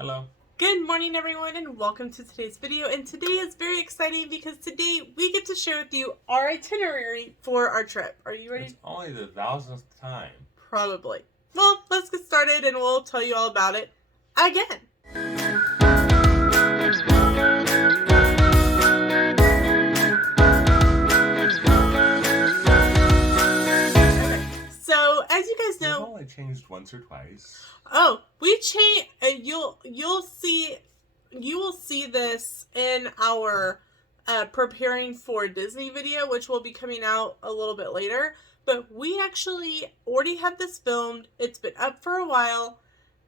Hello. Good morning, everyone, and welcome to today's video. And today is very exciting because today we get to share with you our itinerary for our trip. Are you ready? It's only the 1000th time. Probably. Well, let's get started and we'll tell you all about it again. So, as you guys know, We've only changed once or twice. Oh, we change. You will see this in our preparing for Disney video, which will be coming out a little bit later. But we actually already had this filmed. It's been up for a while,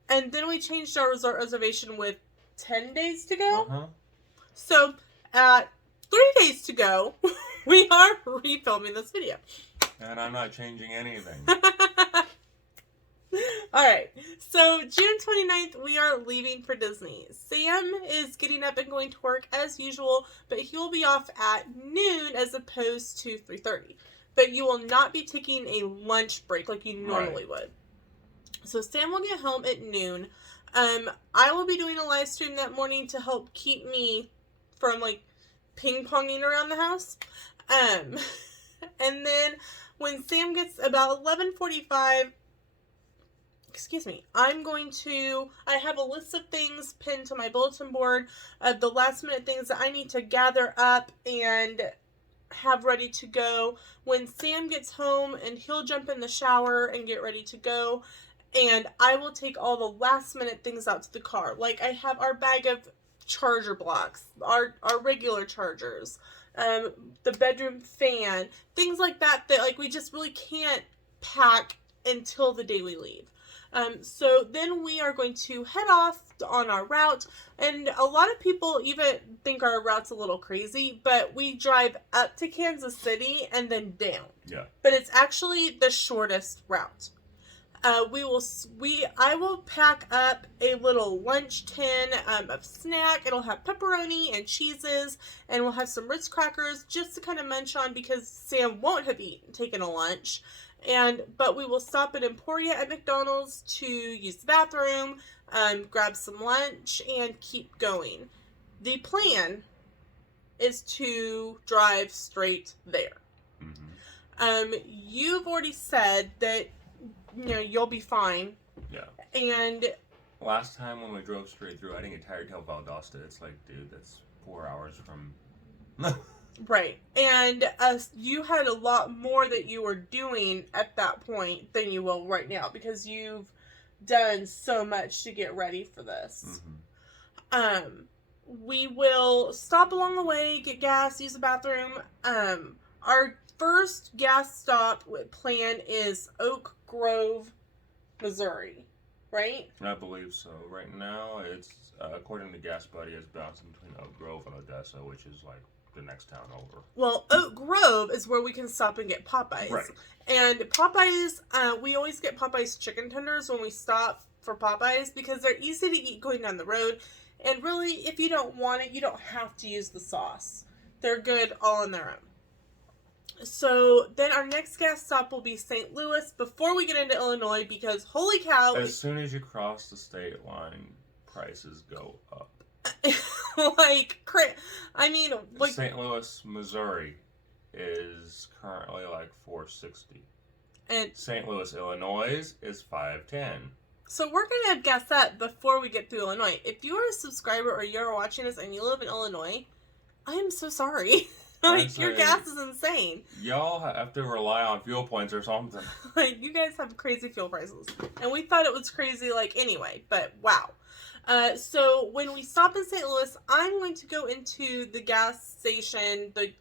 and then we changed our resort reservation with 10 days to go. So at 3 days to go, we are refilming this video. And I'm not changing anything. Alright, so June 29th, we are leaving for Disney. Sam is getting up and going to work as usual, but he will be off at noon as opposed to 3:30. But you will not be taking a lunch break like you normally would. So Sam will get home at noon. I will be doing a live stream that morning to help keep me from like ping-ponging around the house. And then when Sam gets about 11:45, I have a list of things pinned to my bulletin board of the last minute things that I need to gather up and have ready to go when Sam gets home, and he'll jump in the shower and get ready to go, and I will take all the last minute things out to the car. Like I have our bag of charger blocks, our regular chargers, the bedroom fan, things like that like we just really can't pack until the day we leave. So then we are going to head off on our route, and a lot of people even think our route's a little crazy, but we drive up to Kansas City and then down. Yeah. But it's actually the shortest route. I will pack up a little lunch tin of snack. It'll have pepperoni and cheeses, and we'll have some Ritz crackers just to kind of munch on because Sam won't have taken a lunch. But we will stop at Emporia at McDonald's to use the bathroom, grab some lunch, and keep going. The plan is to drive straight there. Mm-hmm. You've already said that, you'll be fine. Yeah. And last time when we drove straight through, I didn't get tired till Valdosta. It's like, dude, that's 4 hours from... Right. And you had a lot more that you were doing at that point than you will right now because you've done so much to get ready for this. Mm-hmm. We will stop along the way, get gas, use the bathroom. Our first gas stop plan is Oak Grove, Missouri, right? I believe so. Right now, it's, according to Gas Buddy, it's bouncing between Oak Grove and Odessa, which is like the next town over. Well, Oak Grove is where we can stop and get Popeyes. Right. And Popeyes, we always get Popeyes chicken tenders when we stop for Popeyes because they're easy to eat going down the road. And really, if you don't want it, you don't have to use the sauce. They're good all on their own. So then our next gas stop will be St. Louis before we get into Illinois because holy cow. As soon as you cross the state line, prices go up. St. Louis, Missouri is currently like $4.60. And St. Louis, Illinois is $5.10. So we're going to guess that before we get through Illinois. If you are a subscriber or you're watching this and you live in Illinois, I am so sorry. Your gas is insane. Y'all have to rely on fuel points or something. You guys have crazy fuel prices. And we thought it was crazy anyway, but wow. So when we stop in St. Louis, I'm going to go into the gas station, the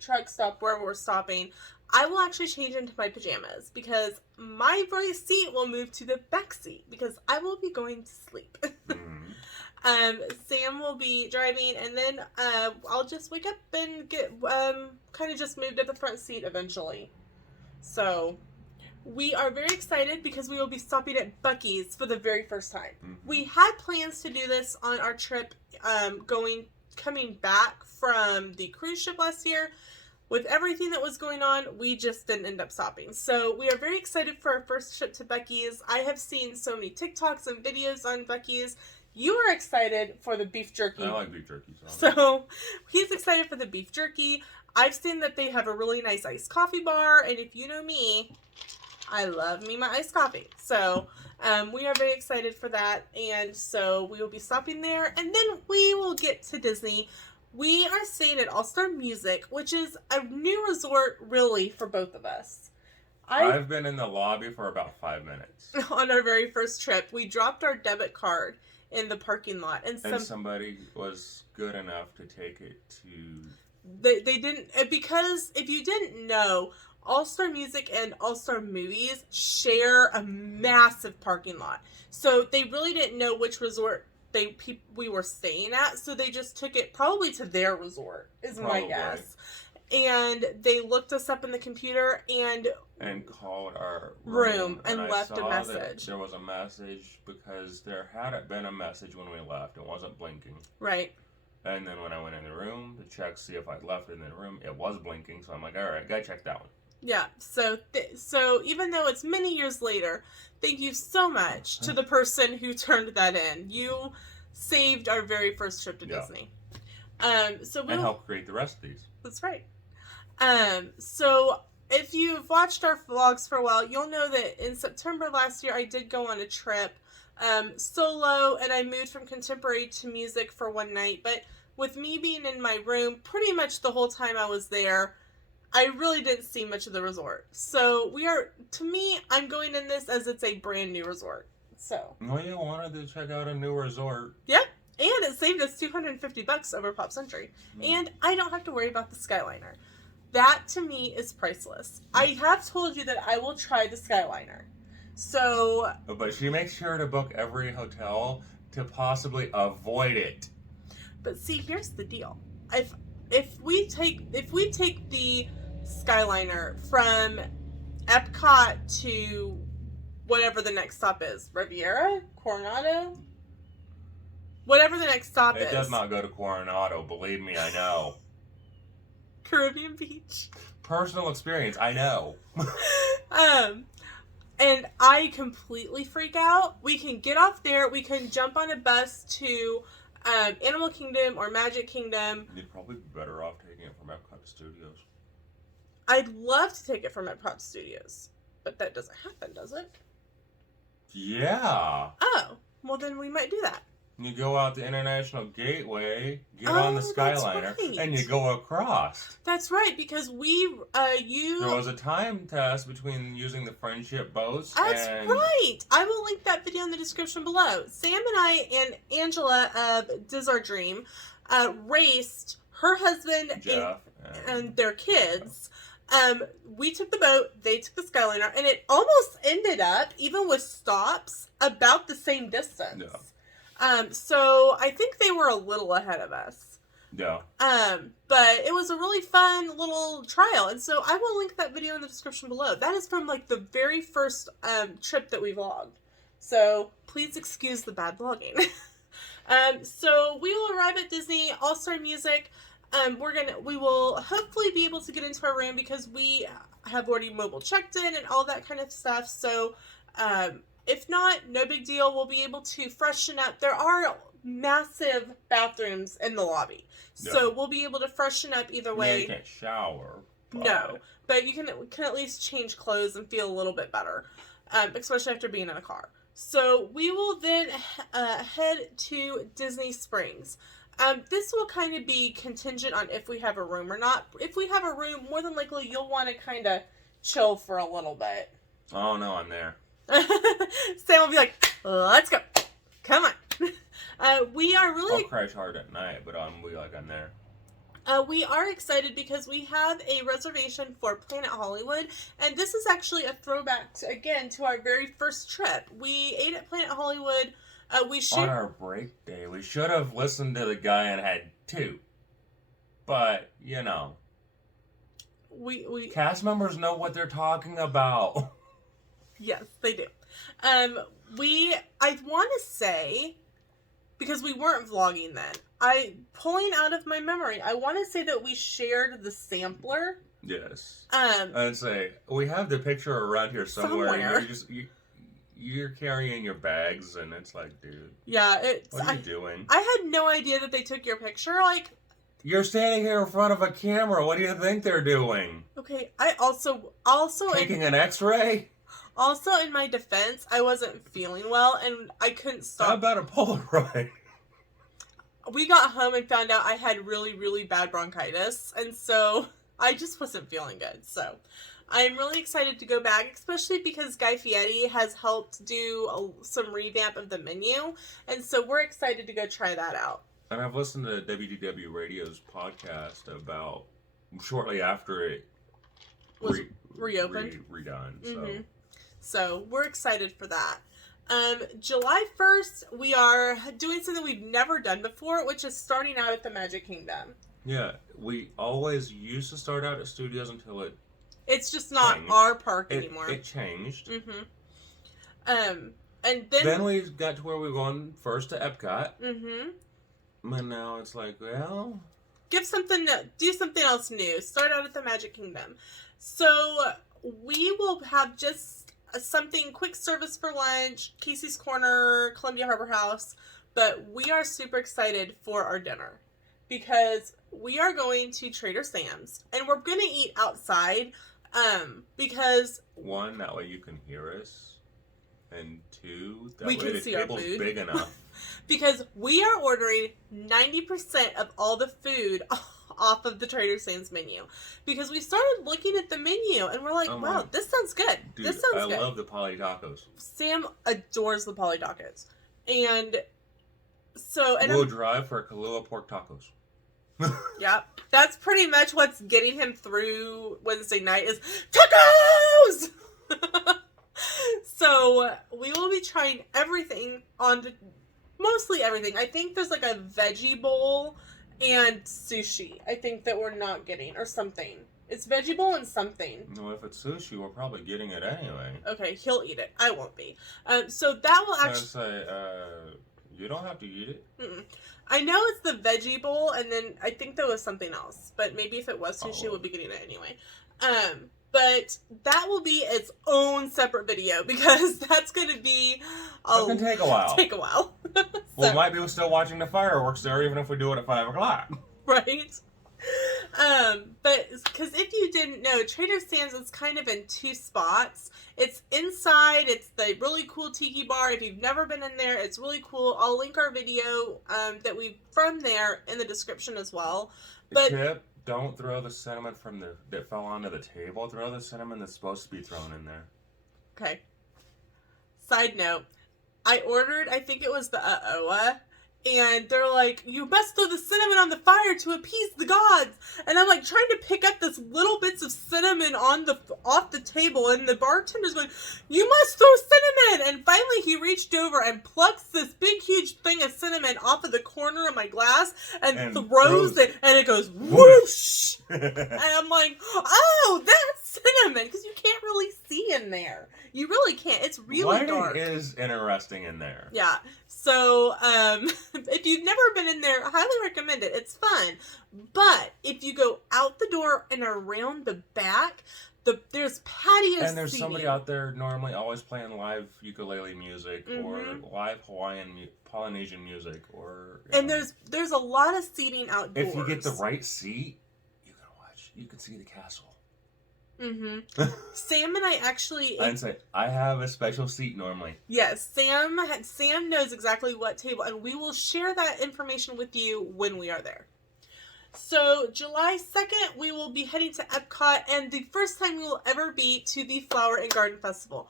truck stop, wherever we're stopping. I will actually change into my pajamas because my front seat will move to the back seat because I will be going to sleep. Sam will be driving, and then I'll just wake up and get kind of just moved to the front seat eventually. So we are very excited because we will be stopping at Buc-ee's for the very first time. Mm-hmm. We had plans to do this on our trip coming back from the cruise ship last year. With everything that was going on, we just didn't end up stopping. So we are very excited for our first trip to Buc-ee's. I have seen so many TikToks and videos on Buc-ee's. You are excited for the beef jerky. I like beef jerky. So he's excited for the beef jerky. I've seen that they have a really nice iced coffee bar, and if you know me, I love me my iced coffee. So we are very excited for that, and so we will be stopping there, and then we will get to Disney. We are staying at All-Star Music, which is a new resort, really, for both of us. I've been in the lobby for about 5 minutes. On our very first trip, we dropped our debit card in the parking lot, and somebody was good enough to take it to... They didn't, because if you didn't know, All-Star Music and All-Star Movies share a massive parking lot. So they really didn't know which resort we were staying at, so they just took it probably to their resort, is my guess. And they looked us up in the computer and called our room and left a message. There was a message because there hadn't been a message when we left. It wasn't blinking. Right. And then when I went in the room to check, see if I'd left in the room, it was blinking. So I'm like, all right, gotta check that one. Yeah. So even though it's many years later, thank you so much to the person who turned that in. You saved our very first trip to Disney. And helped create the rest of these. That's right. So if you've watched our vlogs for a while, you'll know that in September last year, I did go on a trip solo, and I moved from contemporary to music for one night. But with me being in my room pretty much the whole time I was there, I really didn't see much of the resort. So I'm going in this as it's a brand new resort. So. Well, you wanted to check out a new resort. Yeah. And it saved us $250 over Pop Century. And I don't have to worry about the Skyliner. That, to me, is priceless. I have told you that I will try the Skyliner. So... But she makes sure to book every hotel to possibly avoid it. But see, here's the deal. If we take the Skyliner from Epcot to whatever the next stop is, Riviera? Coronado? Whatever the next stop is. It does not go to Coronado, believe me, I know. Caribbean Beach. Personal experience, I know. And I completely freak out. We can get off there. We can jump on a bus to Animal Kingdom or Magic Kingdom. You'd probably be better off taking it from Epcot Studios. I'd love to take it from Epcot Studios, but that doesn't happen, does it? Yeah. Oh, well then we might do that. You go out the International Gateway, get on the Skyliner, and you go across. That's right, because there was a time test between using the Friendship boats. That's right. I will link that video in the description below. Sam and I and Angela of Diz Our Dream raced her husband Jeff, and their kids. We took the boat, they took the Skyliner, and it almost ended up, even with stops, about the same distance. Yeah. So I think they were a little ahead of us. Yeah. But it was a really fun little trial, and so I will link that video in the description below. That is from like the very first trip that we vlogged. So please excuse the bad vlogging. So we will arrive at Disney All-Star Music. We will hopefully be able to get into our room because we have already mobile checked in and all that kind of stuff. So, if not, no big deal. We'll be able to freshen up. There are massive bathrooms in the lobby. So we'll be able to freshen up either way. Yeah, you can't shower. No, but you can at least change clothes and feel a little bit better, especially after being in a car. So we will then head to Disney Springs. This will kind of be contingent on if we have a room or not. If we have a room, more than likely you'll want to kind of chill for a little bit. Oh no, I'm there. Sam will be like, let's go. Come on. We are really... I'll crash hard at night, but I'm there. We are excited because we have a reservation for Planet Hollywood, and this is actually a throwback, to our very first trip. We ate at Planet Hollywood. On our break day. We should have listened to the guy and had two. But, we cast members know what they're talking about. Yes, they do. I want to say, because we weren't vlogging then, pulling out of my memory, I want to say that we shared the sampler. Yes. I'd say, we have the picture around here somewhere. you're carrying your bags, and it's like, dude, Yeah, what are you doing? I had no idea that they took your picture. Like, you're standing here in front of a camera. What do you think they're doing? okay, I also taking an X-ray. Also, in my defense, I wasn't feeling well, and I couldn't stop. How about a Polaroid? We got home and found out I had really, really bad bronchitis, and so I just wasn't feeling good. So I'm really excited to go back, especially because Guy Fieri has helped do some revamp of the menu, and so we're excited to go try that out. And I've listened to WDW Radio's podcast about shortly after it was reopened, redone. Mm-hmm. So we're excited for that. July 1st, we are doing something we've never done before, which is starting out at the Magic Kingdom. Yeah, we always used to start out at Studios until it's just not changed. our park anymore. It changed. Mm-hmm. And then we got to where we were going first to Epcot. Mm-hmm. And now it's like, well, do something else new. Start out at the Magic Kingdom. So we will have just something quick service for lunch, Casey's Corner, Columbia Harbor House, but we are super excited for our dinner because we are going to Trader Sam's and we're going to eat outside because one, that way you can hear us, and two, that we way can the see our table's food. big enough. Because we are ordering 90% of all the food off of the Trader Sam's menu. Because we started looking at the menu and we're like, wow, this sounds good. Dude, this sounds good. I love the poly tacos. Sam adores the poly tacos. And so... we'll drive for Kahlua pork tacos. Yeah. That's pretty much what's getting him through Wednesday night is tacos! So we will be trying everything mostly everything. I think there's like a veggie bowl and sushi. I think that we're not getting, or something. It's veggie bowl and something. No, if it's sushi, we're probably getting it anyway. Okay, he'll eat it. I won't be. So that will actually. Say, you don't have to eat it. Mm-mm. I know it's the veggie bowl, and then I think there was something else. But maybe if it was sushi, we'll be getting it anyway. But that will be its own separate video because that's going to be. It's going to take a while. Take a while. We might be still watching the fireworks there, even if we do it at 5 o'clock. Right. But because if you didn't know, Trader Sam's is kind of in two spots. It's inside. It's the really cool tiki bar. If you've never been in there, it's really cool. I'll link our video that we from there in the description as well. But tip: don't throw the cinnamon that fell onto the table. Throw the cinnamon that's supposed to be thrown in there. Okay. Side note: I ordered. I think it was the Aoa. And they're like, you must throw the cinnamon on the fire to appease the gods. And I'm like trying to pick up this little bits of cinnamon off the table. And the bartender's going, you must throw cinnamon. And finally he reached over and plucks this big, huge thing of cinnamon off of the corner of my glass and throws it. And it goes whoosh. And I'm like, oh, that's cinnamon. Because you can't really see in there. You really can't. It's really dark. Lighting is interesting in there. Yeah. So, if you've never been in there, I highly recommend it. It's fun. But if you go out the door and around the back, there's patio and there's seating. somebody out there normally always playing live ukulele music or live Hawaiian Polynesian music and there's a lot of seating outdoors. If you get the right seat, you can see the castle. Mm-hmm. Sam and I actually... I'd say, I have a special seat normally. Yes, Sam knows exactly what table, and we will share that information with you when we are there. So, July 2nd, we will be heading to Epcot, and the first time we will ever be to the Flower and Garden Festival.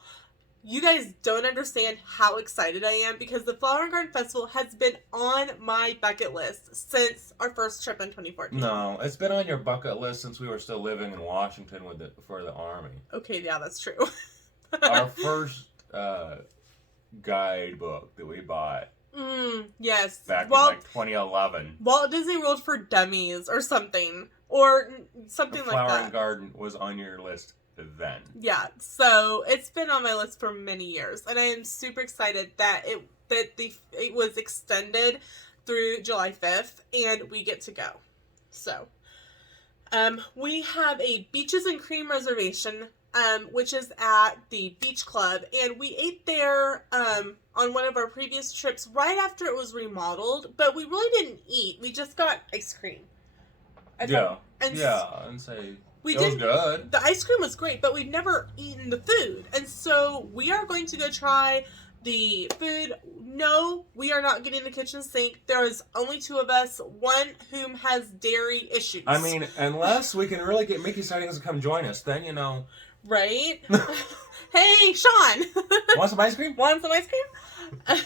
You guys don't understand how excited I am because the Flower and Garden Festival has been on my bucket list since our first trip in 2014. No, it's been on your bucket list since we were still living in Washington for the Army. Okay, yeah, that's true. Our first guidebook that we bought. Yes. Back in like 2011. Walt Disney World for Dummies or something. Or something like that. Flower and Garden was on your list then. Yeah, so it's been on my list for many years, and I am super excited that it was extended through July 5th, and we get to go. So, we have a Beaches and Cream reservation which is at the beach club, and we ate there on one of our previous trips right after it was remodeled, but we really didn't eat. We just got ice cream. And say we it was good. The ice cream was great, but we've never eaten the food, and so we are going to go try the food. No, we are not getting the kitchen sink. There is only 2 of us, one whom has dairy issues. I mean, unless we can really get Mickey Sightings to come join us, then, Right? Hey, Sean! Want some ice cream? Want some ice cream?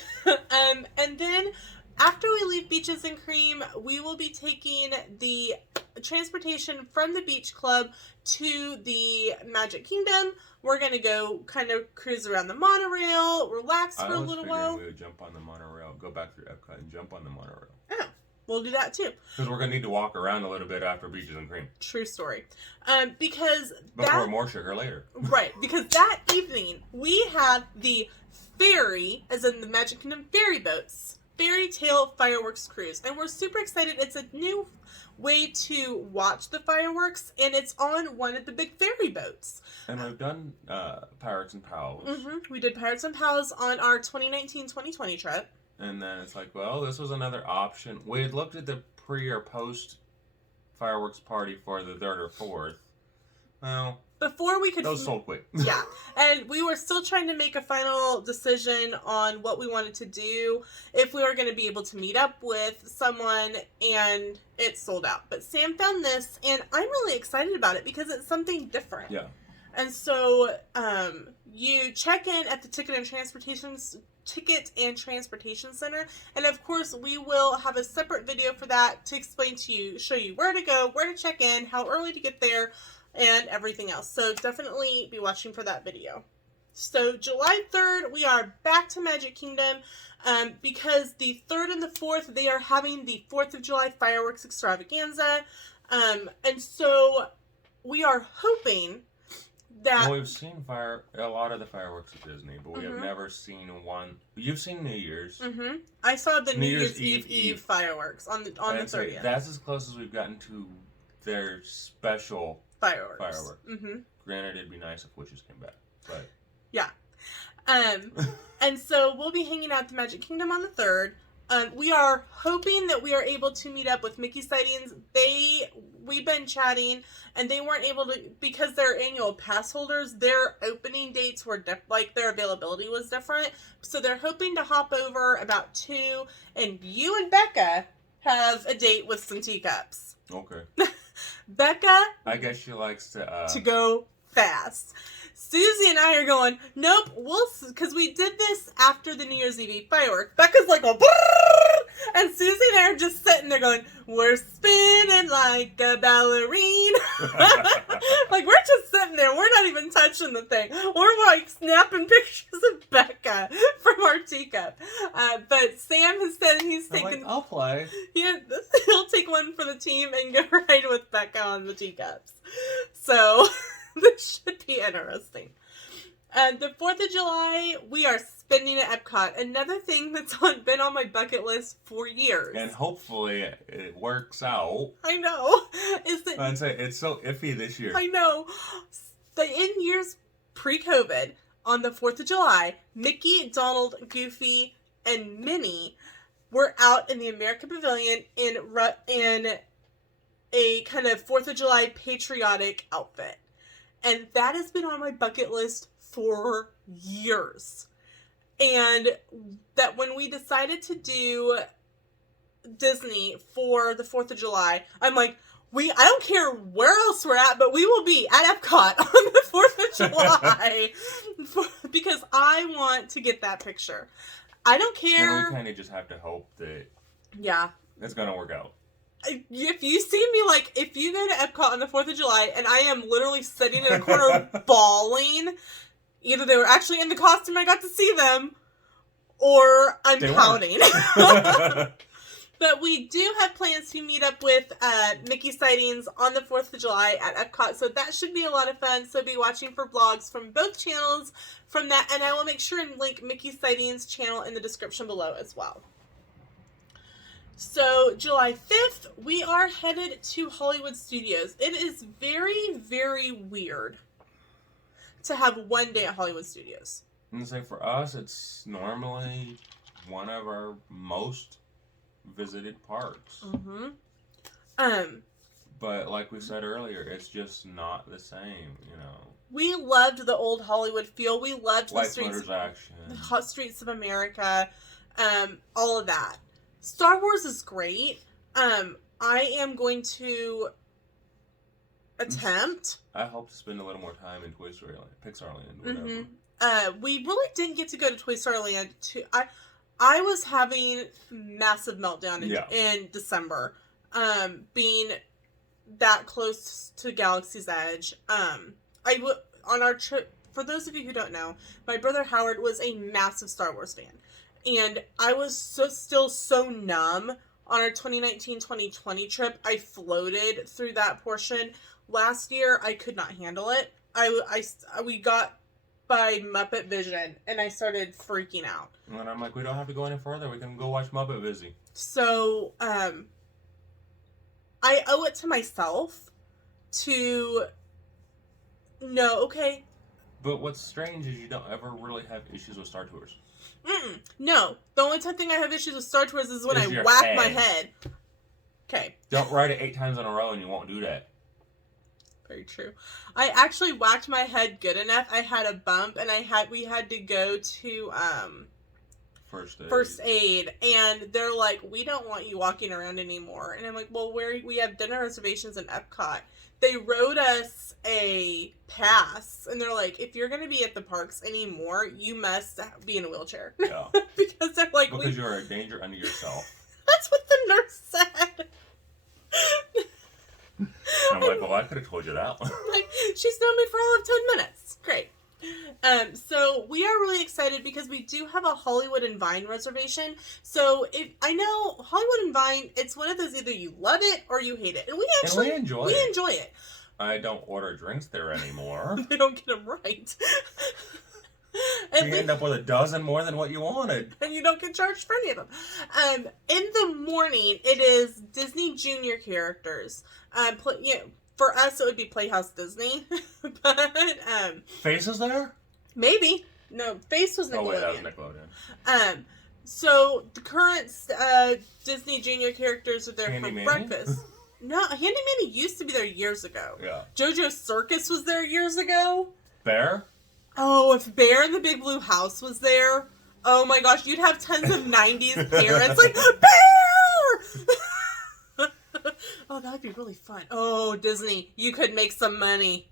And then, after we leave Beaches and Cream, we will be taking the transportation from the beach club to the Magic Kingdom. We're going to go kind of cruise around the monorail, relax for a little while. We would jump on the monorail, go back through Epcot and jump on the monorail. Oh, we'll do that too. Because we're going to need to walk around a little bit after Beaches and Cream. True story. Because before more sugar later. Right, because that evening we have the ferry, as in the Magic Kingdom ferry boats, Fairy Tale Fireworks Cruise. And we're super excited. It's a new way to watch the fireworks, and it's on one of the big ferry boats. And we've done Pirates and Pals. Mm-hmm. We did Pirates and Pals on our 2019-2020 trip. And then it's like, well, this was another option. We had looked at the pre or post fireworks party for the 3rd or 4th. Well, before we could... Those sold quick. Yeah. And we were still trying to make a final decision on what we wanted to do, if we were going to be able to meet up with someone, and it sold out. But Sam found this, and I'm really excited about it because it's something different. Yeah. And so you check in at the Ticket and Transportation Center, and of course we will have a separate video for that to explain to you, show you where to go, where to check in, how early to get there, and everything else. So definitely be watching for that video. So July 3rd, we are back to Magic Kingdom because the 3rd and the 4th, they are having the 4th of July fireworks extravaganza. And so we are hoping that... Well, we've seen a lot of the fireworks at Disney, but we have never seen one. You've seen New Year's. Mm-hmm. I saw the New Year's Eve fireworks on the 30th. That's as close as we've gotten to their special fireworks. Mm-hmm. Granted, it'd be nice if Witches came back, but... Yeah. And so we'll be hanging out at the Magic Kingdom on the 3rd. We are hoping that we are able to meet up with Mickey Sightings. We've been chatting, and they weren't able to, because they're annual pass holders, their opening dates were, their availability was different. So they're hoping to hop over about 2, and you and Becca have a date with some teacups. Okay. Becca... I guess she likes to go fast. Susie and I are going, nope, because we did this after the New Year's Eve fireworks. Becca's like, a and Susie and I are just sitting there going, we're spinning like a ballerina. Like, we're just sitting there. We're not even touching the thing. We're like snapping pictures of Becca from our teacup. But Sam has said he's taking... I'll play. He'll take one for the team and go ride with Becca on the teacups. So... this should be interesting. The 4th of July, we are spending at Epcot. Another thing that's been on my bucket list for years. And hopefully it works out. I know. I'd say it's so iffy this year. I know. In years pre-COVID, on the 4th of July, Mickey, Donald, Goofy, and Minnie were out in the America Pavilion in a kind of 4th of July patriotic outfit. And that has been on my bucket list for years. And that when we decided to do Disney for the 4th of July, I'm like, I don't care where else we're at, but we will be at Epcot on the 4th of July. Because I want to get that picture. I don't care. And we kind of just have to hope that it's going to work out. If you see me, if you go to Epcot on the 4th of July and I am literally sitting in a corner bawling, either they were actually in the costume, I got to see them, or I'm pouting. But we do have plans to meet up with Mickey Sightings on the 4th of July at Epcot, so that should be a lot of fun. So be watching for vlogs from both channels from that, and I will make sure and link Mickey Sightings' channel in the description below as well. So, July 5th, we are headed to Hollywood Studios. It is very, very weird to have one day at Hollywood Studios. And say for us, it's normally one of our most visited parks. But like we said earlier, it's just not the same, you know. We loved the old Hollywood feel. We loved the Lights, streets, Motors, Action, the hot streets of America, all of that. Star Wars is great. I am going to attempt. I hope to spend a little more time in Toy Story Land, Pixar Land, whatever. We really didn't get to go to Toy Story Land. I was having massive meltdown in December, being that close to Galaxy's Edge. On our trip, for those of you who don't know, my brother Howard was a massive Star Wars fan, and I was still so numb. On our 2019-2020 trip, I floated through that portion. Last year, I could not handle it. We got by Muppet Vision, and I started freaking out. And I'm like, we don't have to go any further. We can go watch Muppet Vizzy. So, I owe it to myself to know, okay. But what's strange is you don't ever really have issues with Star Tours. No. The only thing I have issues with Star Tours is when I whack my head. Okay. Don't ride it 8 times in a row and you won't do that. Very true. I actually whacked my head good enough. I had a bump, and we had to go to First aid, and they're like, we don't want you walking around anymore. And I'm like, well, we have dinner reservations in Epcot. They wrote us a pass, and they're like, if you're going to be at the parks anymore, you must be in a wheelchair. Yeah. Because they're like, because you're a danger unto yourself. That's what the nurse said. I'm like, well, I could have told you that one. Like, she's known me for all of 10 minutes. Great. So we are really excited because we do have a Hollywood and Vine reservation. So I know Hollywood and Vine, it's one of those, either you love it or you hate it. And we enjoy it. I don't order drinks there anymore. They don't get them right. And you end up with a dozen more than what you wanted. And you don't get charged for any of them. In the morning, it is Disney Junior characters. For us, it would be Playhouse Disney. But, Face is there? Maybe. No, Face was Nickelodeon. Oh, wait, that was Nickelodeon. So, the current Disney Junior characters are there Handy for Manny? breakfast. No, Handy Manny used to be there years ago. Yeah. JoJo's Circus was there years ago. Bear? Oh, if Bear in the Big Blue House was there, oh my gosh, you'd have tons of 90s parents like, Bear! Oh, that would be really fun. Oh, Disney, you could make some money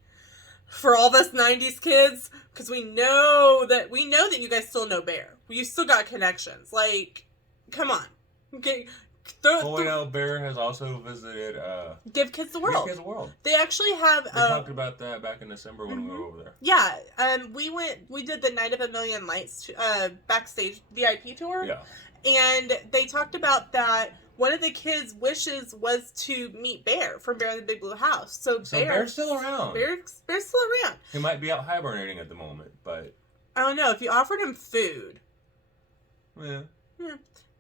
for all us 90s kids, because we know that you guys still know Bear. You still got connections. Like, come on. Okay. Bear has also visited Give Kids the World. Give Kids the World. They actually have we talked about that back in December when we were over there. Yeah, we did the Night of a Million Lights backstage VIP tour. Yeah. And they talked about that one of the kids' wishes was to meet Bear from Bear in the Big Blue House. So Bear's still around. Bear's still around. He might be out hibernating at the moment, but I don't know, if you offered him food. Yeah.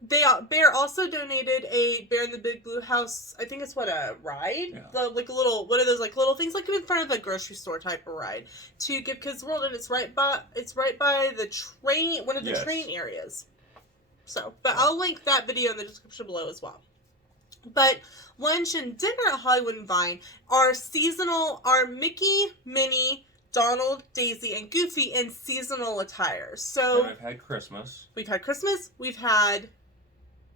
Bear also donated a Bear in the Big Blue House, I think it's a ride? Yeah. Like a little, what are those, like little things, like in front of a grocery store type of ride, to Give Kids the World, and it's right by the train, one of the train areas. So, but I'll link that video in the description below as well. But lunch and dinner at Hollywood and Vine are Mickey, Minnie, Donald, Daisy, and Goofy in seasonal attire. So, and I've had Christmas. We've had Christmas. We've had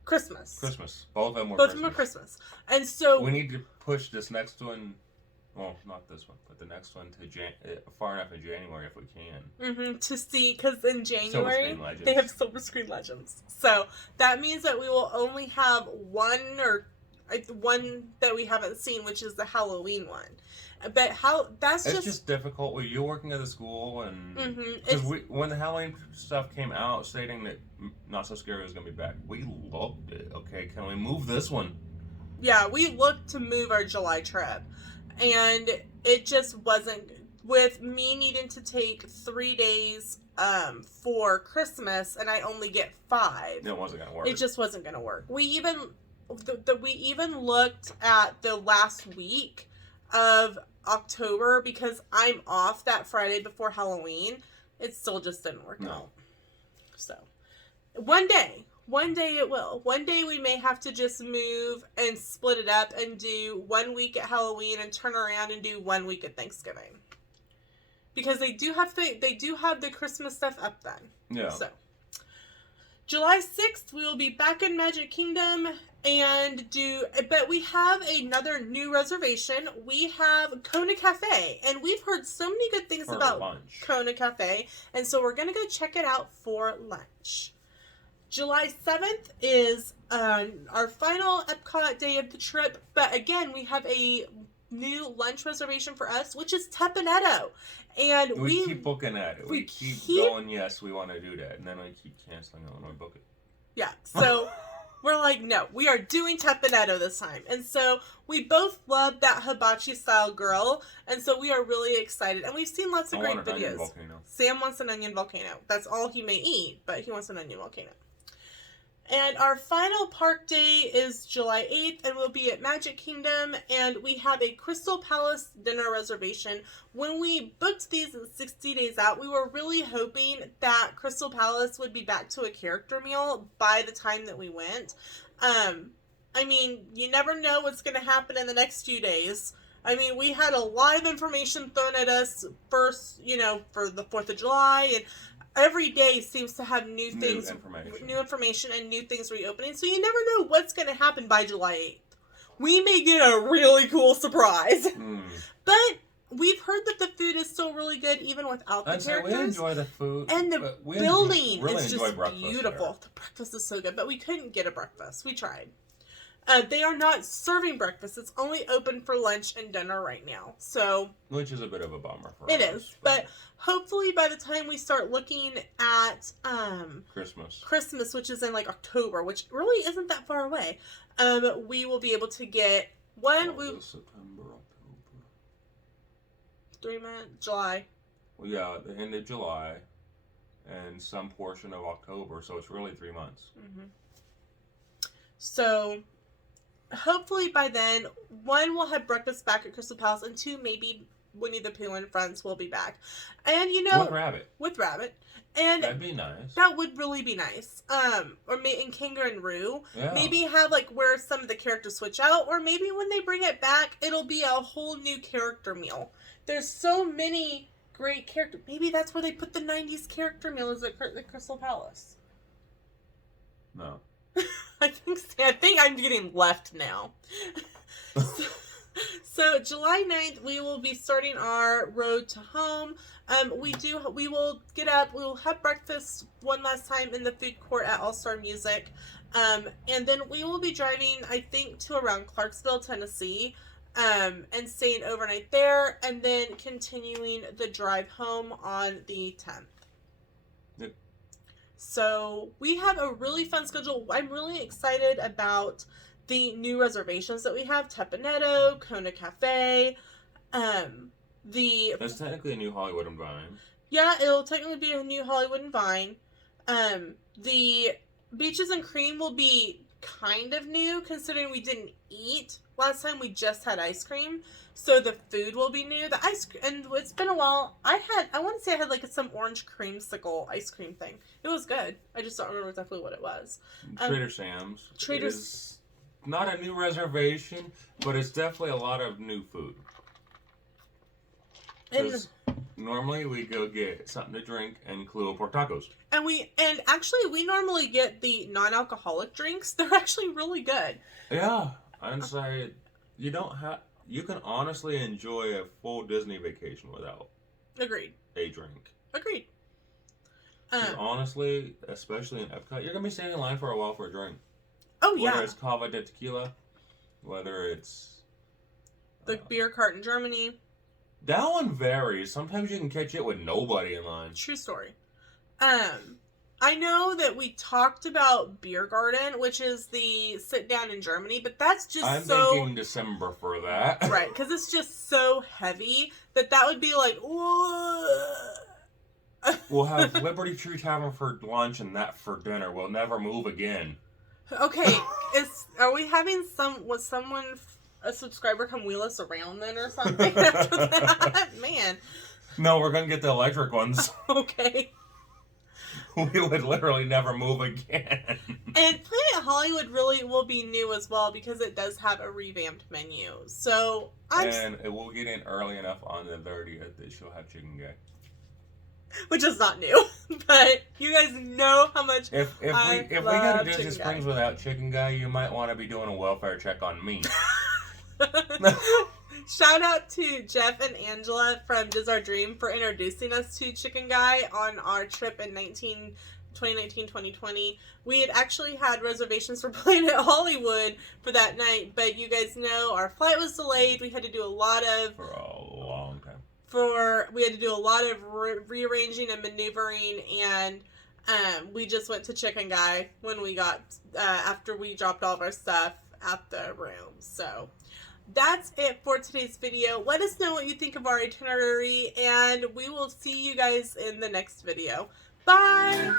Christmas. Both of them were Christmas. And so we need to push this next one. Well, not this one, but the next one to far enough in January if we can. To see, because in January they have Silver Screen Legends. So that means that we will only have one that we haven't seen, which is the Halloween one. But it's just difficult with you working at the school, and because when the Halloween stuff came out stating that Not So Scary was going to be back, we looked at it. Okay, can we move this one? Yeah, we looked to move our July trip, and it just wasn't, with me needing to take 3 days for Christmas, and I only get 5. It wasn't going to work. It just wasn't going to work. We even looked at the last week of October, because I'm off that Friday before Halloween, it still just didn't work out. So, one day it will. One day we may have to just move and split it up and do 1 week at Halloween and turn around and do 1 week at Thanksgiving. Because they do have the Christmas stuff up then. Yeah. So, July 6th, we will be back in Magic Kingdom but we have another new reservation. We have Kona Cafe, and we've heard so many good things about lunch. Kona Cafe, and so we're going to go check it out for lunch. July 7th is our final Epcot day of the trip, but again, we have a new lunch reservation for us, which is Teppanetto. And we keep booking at it. We keep going, yes, we want to do that. And then we keep canceling it when we book it. Yeah, so we're like, no, we are doing Teppanetto this time. And so we both love that hibachi style grill. And so we are really excited. And we've seen lots of great videos. Onion volcano. Sam wants an onion volcano. That's all he may eat, but he wants an onion volcano. And our final park day is July 8th, and we'll be at Magic Kingdom, and we have a Crystal Palace dinner reservation. When we booked these 60 days out, we were really hoping that Crystal Palace would be back to a character meal by the time that we went. I mean, you never know what's going to happen in the next few days. I mean, we had a lot of information thrown at us first, for the 4th of July, and every day seems to have new information and new things reopening. So you never know what's going to happen by July 8th. We may get a really cool surprise. But we've heard that the food is still really good even without the characters. We enjoy the food. And the building is just beautiful. There. The breakfast is so good. But we couldn't get a breakfast. We tried. They are not serving breakfast. It's only open for lunch and dinner right now. So, which is a bit of a bummer for us. It is. But hopefully by the time we start looking at Christmas, which is in like October, which really isn't that far away, we will be able to get September, October. 3 months, July. Well, yeah, the end of July and some portion of October, so it's really 3 months. Mm-hmm. So hopefully by then, 1, we'll have breakfast back at Crystal Palace, and 2, maybe Winnie the Pooh and friends will be back. And with Rabbit. And that'd be nice. That would really be nice. Or in Kangaroo. Yeah. Maybe have where some of the characters switch out, or maybe when they bring it back, it'll be a whole new character meal. There's so many great characters. Maybe that's where they put the 90s character meal, is at the Crystal Palace. No. I think I'm getting left now. So July 9th, we will be starting our road to home. We will get up, we will have breakfast one last time in the food court at All-Star Music. And then we will be driving, I think, to around Clarksville, Tennessee, and staying overnight there, and then continuing the drive home on the 10th. Yep. So we have a really fun schedule. I'm really excited about the new reservations that we have. Teppanetto, Kona Cafe, That's technically a new Hollywood and Vine. Yeah, it'll technically be a new Hollywood and Vine. The Beaches and Cream will be kind of new, considering we didn't eat last time. We just had ice cream, so the food will be new. The ice and it's been a while. I want to say I had some orange creamsicle ice cream thing. It was good. I just don't remember exactly what it was. Trader Sam's. Is not a new reservation, but it's definitely a lot of new food. Because normally we go get something to drink and Kahlua pork tacos. And actually we normally get the non-alcoholic drinks. They're actually really good. Yeah, I'd say you can honestly enjoy a full Disney vacation without a drink. Agreed. Honestly, especially in Epcot, you're gonna be standing in line for a while for a drink. Oh yeah. Whether it's Cava de Tequila, whether it's the beer cart in Germany. That one varies. Sometimes you can catch it with nobody in line. True story. I know that we talked about Beer Garden, which is the sit down in Germany, but that's just I'm thinking December for that. Right, because it's just so heavy that would be like, we'll have Liberty Tree Tavern for lunch and that for dinner. We'll never move again. Okay, are we having someone a subscriber come wheel us around then or something after that? Man. No, we're going to get the electric ones. Okay. We would literally never move again. And Planet Hollywood really will be new as well because it does have a revamped menu. So And it will get in early enough on the 30th that she'll have chicken guy. Which is not new, but you guys know how much if we go to Disney Springs without chicken guy, you might want to be doing a welfare check on me. Shout out to Jeff and Angela from Does Our Dream for introducing us to Chicken Guy on our trip in 2019-2020. We had actually had reservations for Planet Hollywood for that night, but you guys know our flight was delayed. We had to do a lot of... For a long time. We had to do a lot of rearranging and maneuvering, and we just went to Chicken Guy when we got... after we dropped all of our stuff at the room, so... That's it for today's video. Let us know what you think of our itinerary, and we will see you guys in the next video. Bye!